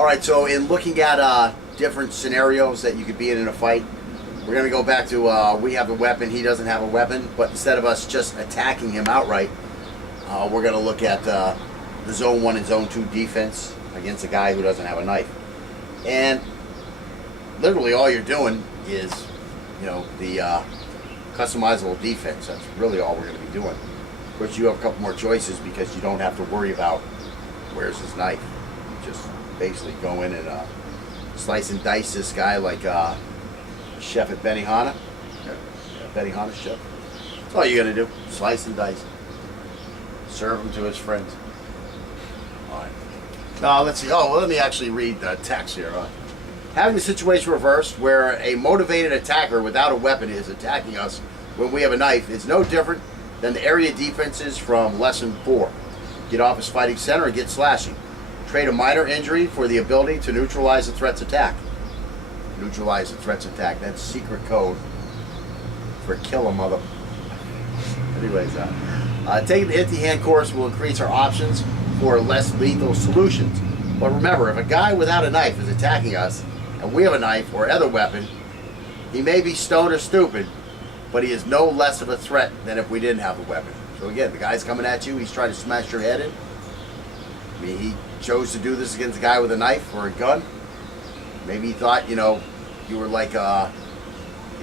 All right, so in looking at different scenarios that you could be in a fight, we're going to go back to we have a weapon, he doesn't have a weapon, but instead of us just attacking him outright, we're going to look at the Zone 1 and Zone 2 defense against a guy who doesn't have a knife. And literally all you're doing is, you know, the customizable defense. That's really all we're going to be doing. Of course, you have a couple more choices because you don't have to worry about where's his knife. You just basically go in and slice and dice this guy like chef at Benihana. Yeah. Benihana chef. That's all you're going to do. Slice and dice. Serve him to his friends. All right. Now, let's see. Oh, well, let me actually read the text here. Having the situation reversed where a motivated attacker without a weapon is attacking us when we have a knife is no different than the area defenses from Lesson 4. Get off his fighting center and get slashing. Trade a minor injury for the ability to neutralize the threat's attack. Neutralize the threat's attack. That's secret code for kill a mother. Anyways, taking the empty hand course will increase our options for less lethal solutions. But remember, if a guy without a knife is attacking us, and we have a knife or other weapon, he may be stoned or stupid, but he is no less of a threat than if we didn't have a weapon. So again, the guy's coming at you, he's trying to smash your head in. I mean, he chose to do this against a guy with a knife or a gun. Maybe he thought, you know, you were like the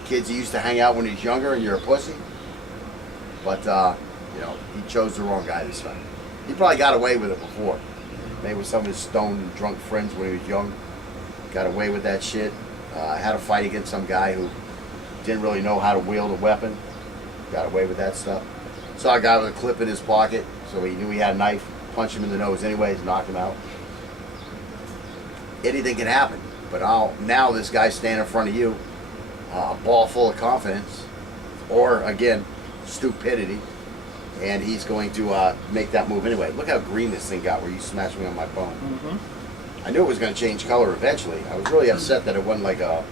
kids he used to hang out when he was younger and you're a pussy. But, you know, he chose the wrong guy this time. He probably got away with it before. Maybe with some of his stoned and drunk friends when he was young. Got away with that shit. Had a fight against some guy who didn't really know how to wield a weapon. Got away with that stuff. Saw a guy with a clip in his pocket, so he knew he had a knife. Punched him in the nose anyways, knocked him out. Anything can happen. But now this guy's standing in front of you, a ball full of confidence, or again, stupidity, and he's going to make that move anyway. Look how green this thing got where you smashed me on my bone. I knew it was going to change color eventually. I was really upset that it wasn't like a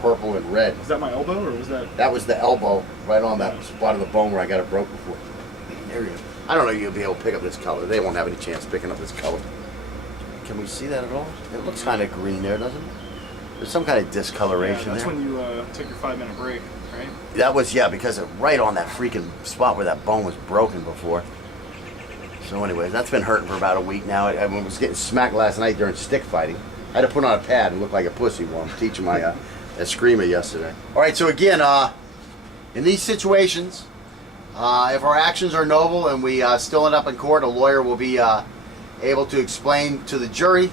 purple and red. Was that my elbow, or was that? That was the elbow, right on that spot of the bone where I got it broke before. There you go. I don't know if you'll be able to pick up this color. They won't have any chance picking up this color. Can we see that at all? It looks kind of green there, doesn't it? There's some kind of discoloration there. That's there. when you took your 5-minute break, right? That was, yeah, because it right on that freaking spot where that bone was broken before. So anyways, that's been hurting for about a week now. I was getting smacked last night during stick fighting. I had to put on a pad and look like a pussy while I'm teaching my Eskrima yesterday. All right, so again, in these situations, if our actions are noble and we still end up in court, a lawyer will be able to explain to the jury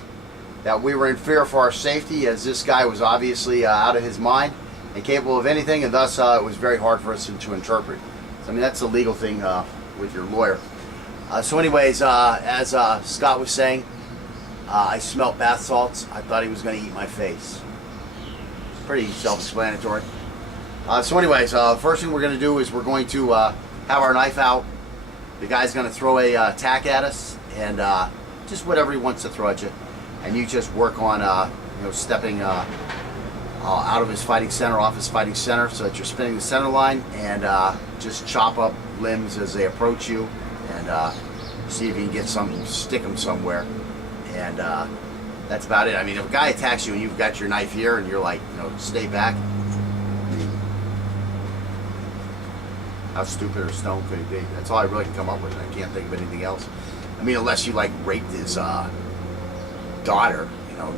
that we were in fear for our safety, as this guy was obviously out of his mind and capable of anything, and thus it was very hard for us to interpret. So I mean, that's the legal thing with your lawyer. So anyways, as Scott was saying, I smelt bath salts. I thought he was going to eat my face. Pretty self-explanatory. So anyways, first thing we're going to do is we're going to have our knife out. The guy's going to throw a attack at us, and just whatever he wants to throw at you. And you just work on you know, stepping out of his fighting center, off his fighting center, so that you're spinning the center line, and just chop up limbs as they approach you, and see if you can get some, stick them somewhere. And that's about it. I mean, if a guy attacks you and you've got your knife here and you're like, you know, stay back, I mean, how stupid or stoned could he be? That's all I really can come up with. I can't think of anything else. I mean, unless you like raped his daughter, you know,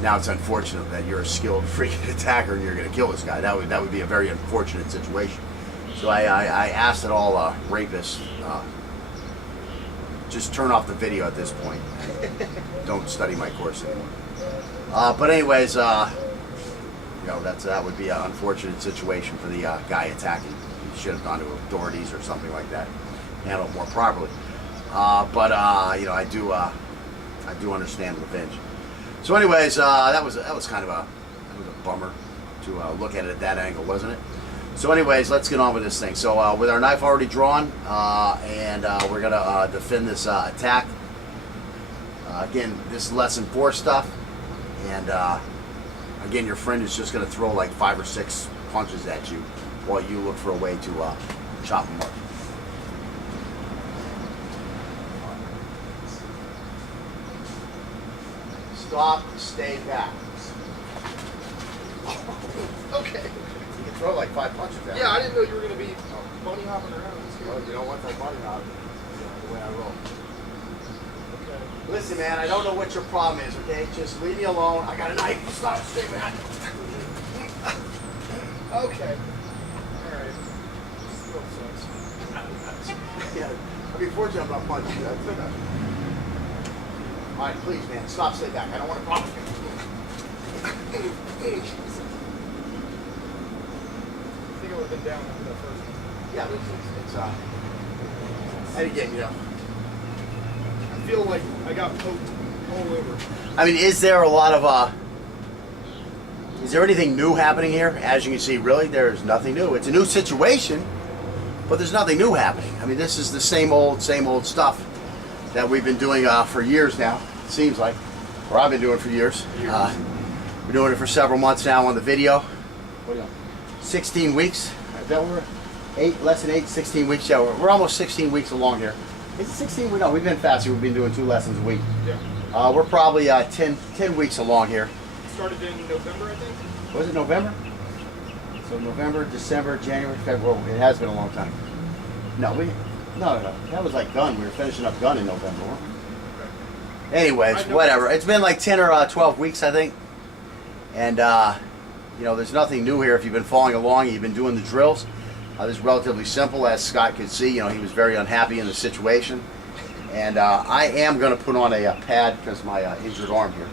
now it's unfortunate that you're a skilled freaking attacker and you're going to kill this guy. That would be a very unfortunate situation. So I asked that all rapists just turn off the video at this point. Don't study my course anymore. But anyways, you know, that would be an unfortunate situation for the guy attacking. He should have gone to authorities or something like that, handle it more properly. But you know, I do understand revenge. So anyways, that was kind of a bummer to look at it at that angle, wasn't it? So anyways, let's get on with this thing. So with our knife already drawn, and we're gonna defend this attack. Again, this is lesson 4 stuff, and again, your friend is just gonna throw like 5 or 6 punches at you while you look for a way to chop them up. Stop, stay back. Okay. You can throw like 5 punches at Yeah, me. I didn't know you were gonna be bunny hopping around. Well, you know, once I bunny hop, the way I roll. Okay. Listen, man, I don't know what your problem is, okay? Just leave me alone. I got a knife. Stop, stay back. Okay. Alright. Still sucks. Yeah. I mean, fortunately, I'm not punching you. That's okay. All right, please, man, stop, stay back. I don't want to problem you. I think I would have been down after that first one. Yeah, it's and again, you know. I feel like I got poked all over. I mean, is there a lot of, is there anything new happening here? As you can see, really, there's nothing new. It's a new situation, but there's nothing new happening. I mean, this is the same old stuff that we've been doing for years now, it seems like. Or I've been doing for years. We're doing it for several months now on the video. What are you on? 16 weeks. Is that what we're? Less than 16 weeks. Yeah, we're almost 16 weeks along here. Is it 16? No, we've been faster. We've been doing 2 lessons a week. Yeah. We're probably 10 weeks along here. Started in November, I think. Was it November? So November, December, January, February. It has been a long time. No, no. That was like gun. We were finishing up gun in November. Weren't we? Anyways, whatever. It's been like 10 or 12 weeks, I think. And, you know, there's nothing new here. If you've been following along and you've been doing the drills, this is relatively simple. As Scott could see, you know, he was very unhappy in the situation. And I am going to put on a pad because of my injured arm here.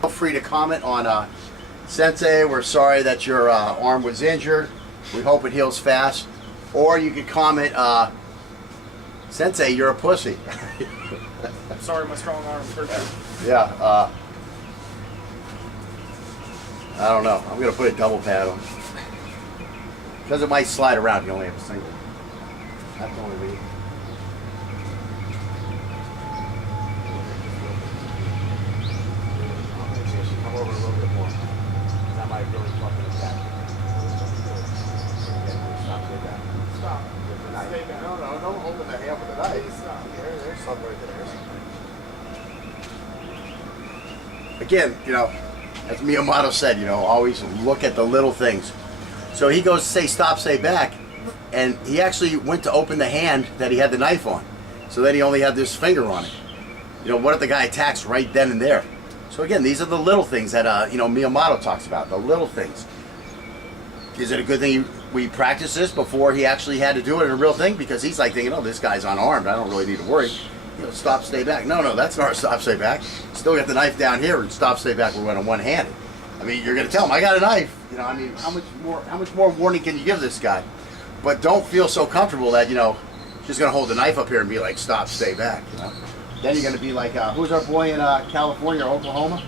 Feel free to comment on Sensei, we're sorry that your arm was injured. We hope it heals fast. Or you could comment, Sensei, you're a pussy. I'm sorry my strong arm hurt you. Yeah, I don't know. I'm going to put a double pad on. Because it might slide around. You only have a single. That's the only reason. Come over a little bit more. That might really fucking attack. Stop, stay back. Stop. Nice. Stay back. No, don't open the hand with the knife. Please stop. There's something right there. Again, you know, as Miyamoto said, you know, always look at the little things. So he goes to say stop, stay back, and he actually went to open the hand that he had the knife on. So then he only had this finger on it. You know, what if the guy attacks right then and there? So again, these are the little things that, you know, Miyamoto talks about, the little things. Is it a good thing we practiced this before he actually had to do it in a real thing? Because he's like thinking, oh, this guy's unarmed, I don't really need to worry. You know, stop, stay back. No, that's not a stop, stay back. Still got the knife down here, and stop, stay back, we're going one-handed. I mean, you're going to tell him, I got a knife. You know, I mean, how much more warning can you give this guy? But don't feel so comfortable that, you know, just going to hold the knife up here and be like, stop, stay back, you know? Then you're going to be like, who's our boy in California or Oklahoma?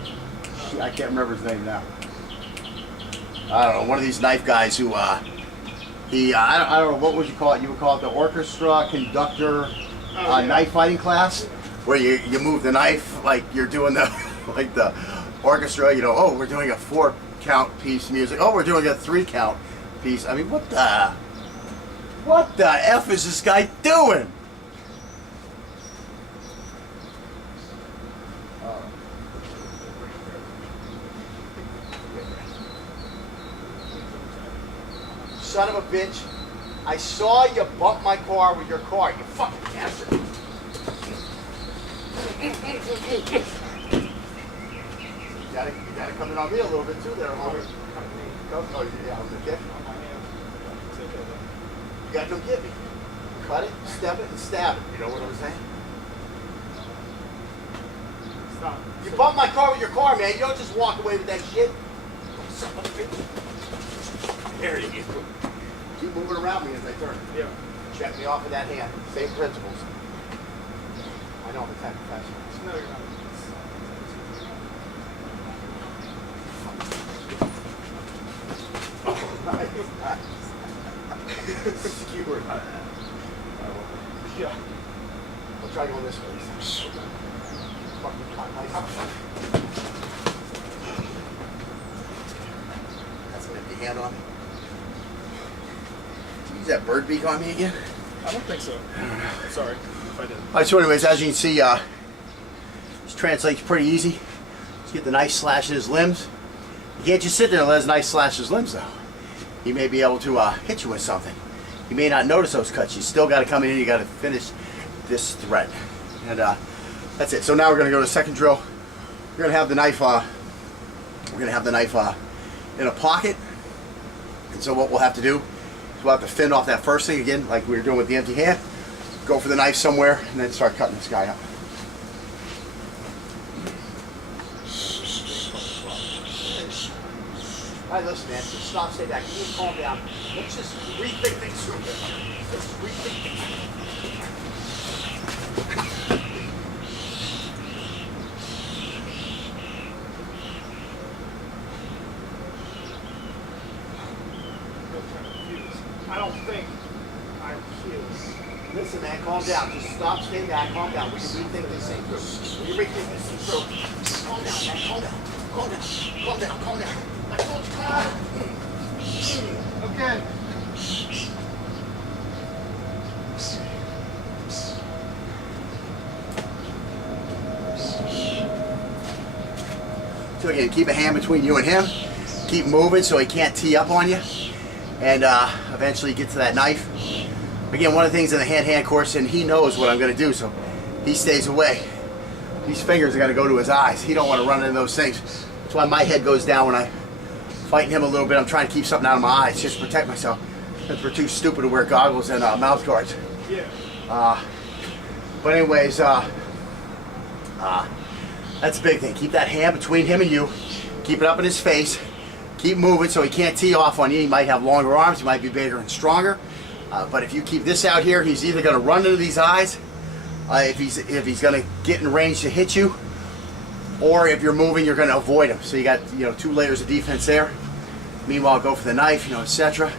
I can't remember his name now. I don't know, one of these knife guys who, I don't know, what would you call it? You would call it the orchestra conductor knife fighting class? Where you move the knife like you're doing the, like the orchestra, you know, oh, we're doing a 4-count piece music. Oh, we're doing a 3-count piece. I mean, what the F is this guy doing? Son of a bitch, I saw you bump my car with your car, you fucking bastard. You gotta come in on me a little bit too there, homie. Oh, yeah, I was a kid. You gotta come get me. Cut it, step it, and stab it. You know what I'm saying? Stop. You bump my car with your car, man. You don't just walk away with that shit. Son of a bitch. There you go. Keep moving around me as I turn. Yeah. Check me off of that hand. Same principles. I know I'm a tech professional. No, you're not. Skewered. Yeah. I'll try going this way. Fucking cut. That's an empty hand on me. Use that bird beak on me again? I don't think so. Sorry if I did. Alright, so anyways, as you can see, this translates pretty easy. Get the knife slashing his limbs. You can't just sit there and let his knife slash his limbs though. He may be able to hit you with something. You may not notice those cuts. You still got to come in and you got to finish this thread. And that's it. So now we're going to go to the second drill. We're going to have the knife. In a pocket. And so what we'll have to do is we'll have to fend off that first thing again, like we were doing with the empty hand. Go for the knife somewhere, and then start cutting this guy up. All right, listen, man. Just stop, stay back. You need to calm down. Let's just rethink things through. Let's rethink things. I don't think I refuse. Listen, man, calm down. Just stop, stay back, calm down. We can rethink this thing through. We can rethink this thing through. Calm down, man. Calm down. Calm down. Calm down. Calm down. I told you. Okay. So again, keep a hand between you and him. Keep moving so he can't tee up on you. And eventually get to that knife. Again, one of the things in the hand-hand course, and he knows what I'm going to do, so he stays away. These fingers are going to go to his eyes. He don't want to run into those things. That's why my head goes down when I'm fighting him a little bit. I'm trying to keep something out of my eyes just to protect myself. Because we're too stupid to wear goggles and mouth guards. Yeah. But anyways, that's a big thing. Keep that hand between him and you. Keep it up in his face. Keep moving so he can't tee off on you. He might have longer arms. He might be bigger and stronger. But if you keep this out here, he's either going to run into these eyes, if he's going to get in range to hit you, or if you're moving, you're going to avoid him. So you got 2 layers of defense there. Meanwhile, go for the knife, etc.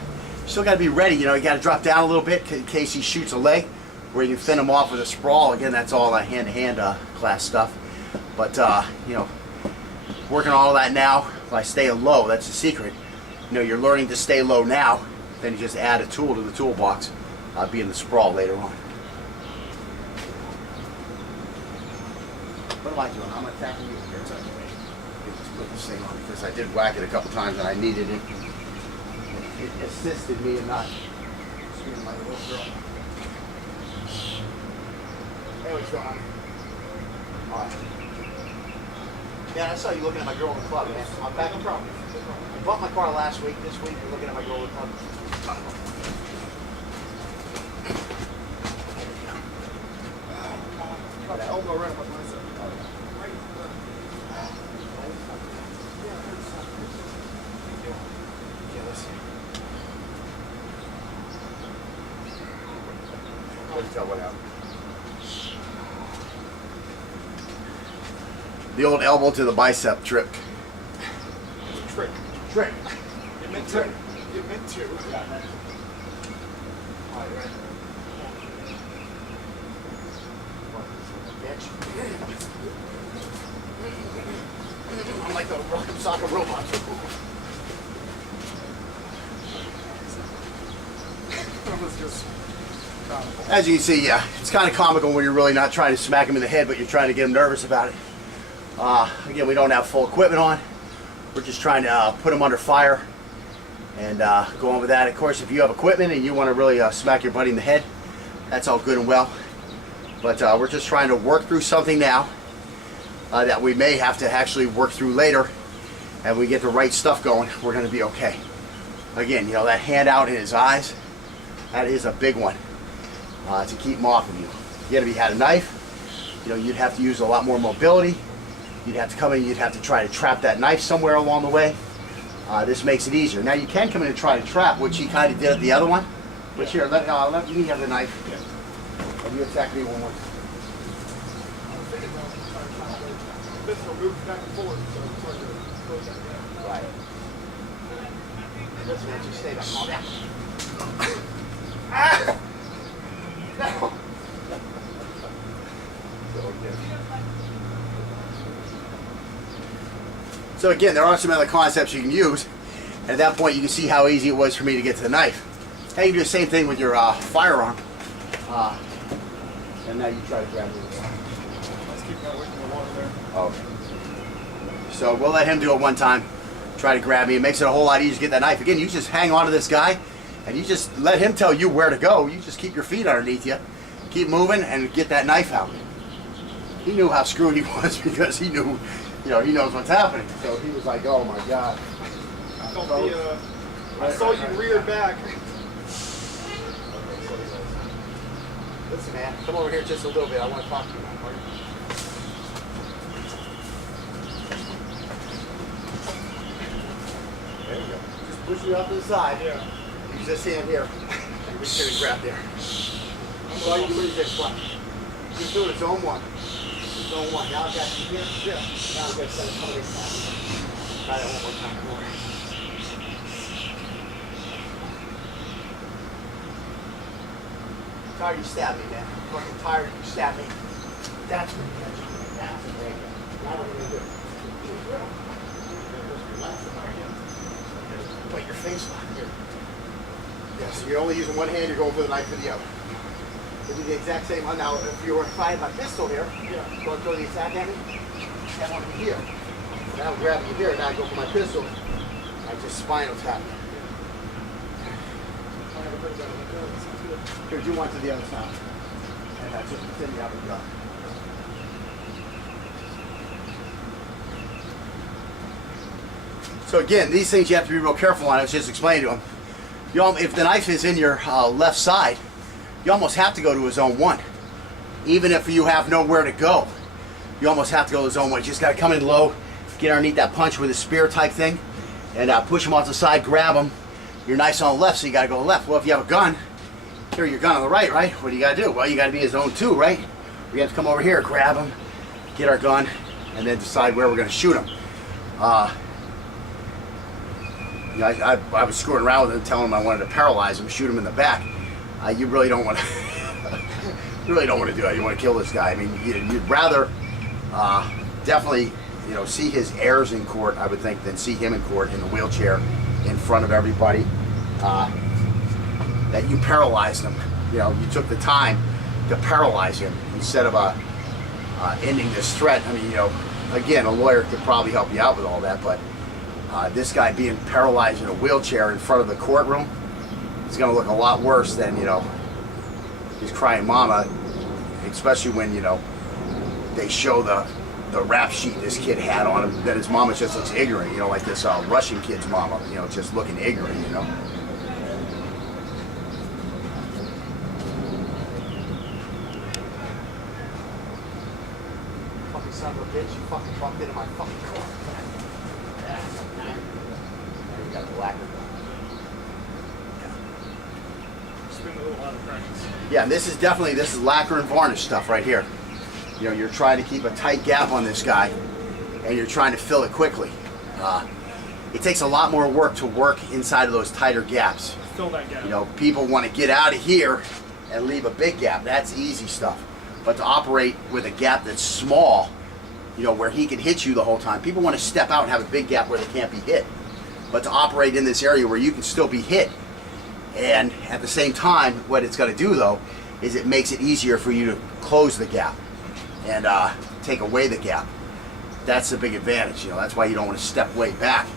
Still got to be ready. You got to drop down a little bit in case he shoots a leg, where you can fend him off with a sprawl. Again, that's all hand-to-hand class stuff. But working on all that now by staying low. That's the secret. You're learning to stay low now. Then you just add a tool to the toolbox, being the sprawl later on. What am I doing? I'm attacking you here. Just put this thing on because I did whack it a couple times and I needed it. It assisted me in not screaming like a little girl. Hey, what's going on? All right. Man, I saw you looking at my girl in the club, man. I'm back on problem. I bought my car last week. This week, you're looking at my girl in the club. Got the elbow right up my bicep. Let's tell what happened. The old elbow to the bicep trick. Trick. Trick. You meant to. You meant to. I'm like the rock'em sock'em robot. As you can see, yeah, it's kind of comical when you're really not trying to smack him in the head, but you're trying to get him nervous about it. Again, we don't have full equipment on. We're just trying to put him under fire and go on with that. Of course, if you have equipment and you want to really smack your buddy in the head, that's all good and well. But we're just trying to work through something now that we may have to actually work through later. And we get the right stuff going, we're going to be okay. Again, that hand out in his eyes, that is a big one to keep him off of you. Again, if you had a knife, you'd have to use a lot more mobility. You'd have to come in, you'd have to try to trap that knife somewhere along the way. This makes it easier. Now you can come in and try to trap, which he kind of did at the other one. But here, let me have the knife. Yeah. And you attack me one more. This will move back and forth, so it's hard to close that gap. Right. Listen, man, just stay back. Calm down. Ah! No. So again, there are some other concepts you can use. And at that point, you can see how easy it was for me to get to the knife. Now you can do the same thing with your firearm. And now you try to grab it. Let's keep that away from the water there. Okay. So we'll let him do it one time. Try to grab me. It makes it a whole lot easier to get that knife. Again, you just hang on to this guy and you just let him tell you where to go. You just keep your feet underneath you. Keep moving and get that knife out. He knew how screwed he was because he knew, he knows what's happening. So he was like, oh my God. I saw you rear back. Listen, man, come over here just a little bit. I want to talk to you, man. There you go. Just push me off to the side. Yeah. Use this hand here. And we should grab there. So all you do is just what? Just do it. Zone one. Zone one. Now I've got you here. Yeah. Now I'm going to send it coming back. Try that one more time. Come over. Tired you stabbed me, man. I'm fucking tired you stabbed me. That's what you got. That's what you got. Now what are we going to do? Put your face on here. Yeah, so you're only using one hand, you're going for the knife with the other. We'll do the exact same one. Now, if you were fighting my pistol here, go and throw the attack at me, that one would be here. Now I'm grabbing you here, now I go for my pistol, I just spinal tap you. Here, do one to the other side. And that's just continue out the gun. So again, these things you have to be real careful on. I was just explaining to him. If the knife is in your left side, you almost have to go to a zone one. Even if you have nowhere to go, you almost have to go to zone one. You just got to come in low, get underneath that punch with a spear type thing, and push him off the side, grab him. Your knife's on the left, so you got to go left. Well, if you have a gun, here your gun on the right, right? What do you got to do? Well, you got to be in zone two, right? We have to come over here, grab him, get our gun, and then decide where we're going to shoot him. I was screwing around with him, telling him I wanted to paralyze him, shoot him in the back. You really don't want to. You really don't want to do that. You want to kill this guy. I mean, you'd rather definitely, see his heirs in court, I would think, than see him in court in the wheelchair in front of everybody. That you paralyzed him. You took the time to paralyze him instead of ending this threat. I mean, again, a lawyer could probably help you out with all that, but this guy being paralyzed in a wheelchair in front of the courtroom is going to look a lot worse than, he's crying mama, especially when, they show the rap sheet this kid had on him, that his mama just looks ignorant, like this Russian kid's mama, just looking ignorant, Fucking son of a bitch, you fucking bumped into my fucking car. You got the lacquer. It's been a little out of practice. Yeah, and this is lacquer and varnish stuff right here. You're trying to keep a tight gap on this guy, and you're trying to fill it quickly. It takes a lot more work to work inside of those tighter gaps. Fill that gap. People want to get out of here and leave a big gap. That's easy stuff. But to operate with a gap that's small, where he can hit you the whole time. People want to step out and have a big gap where they can't be hit. But to operate in this area where you can still be hit, and at the same time, what it's going to do though, is it makes it easier for you to close the gap and take away the gap. That's the big advantage. That's why you don't want to step way back,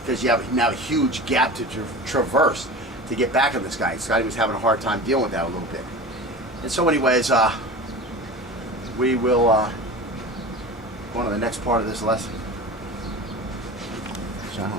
because you have now a huge gap to traverse to get back on this guy. Scotty was having a hard time dealing with that a little bit. And so anyways, we will go on to the next part of this lesson. So,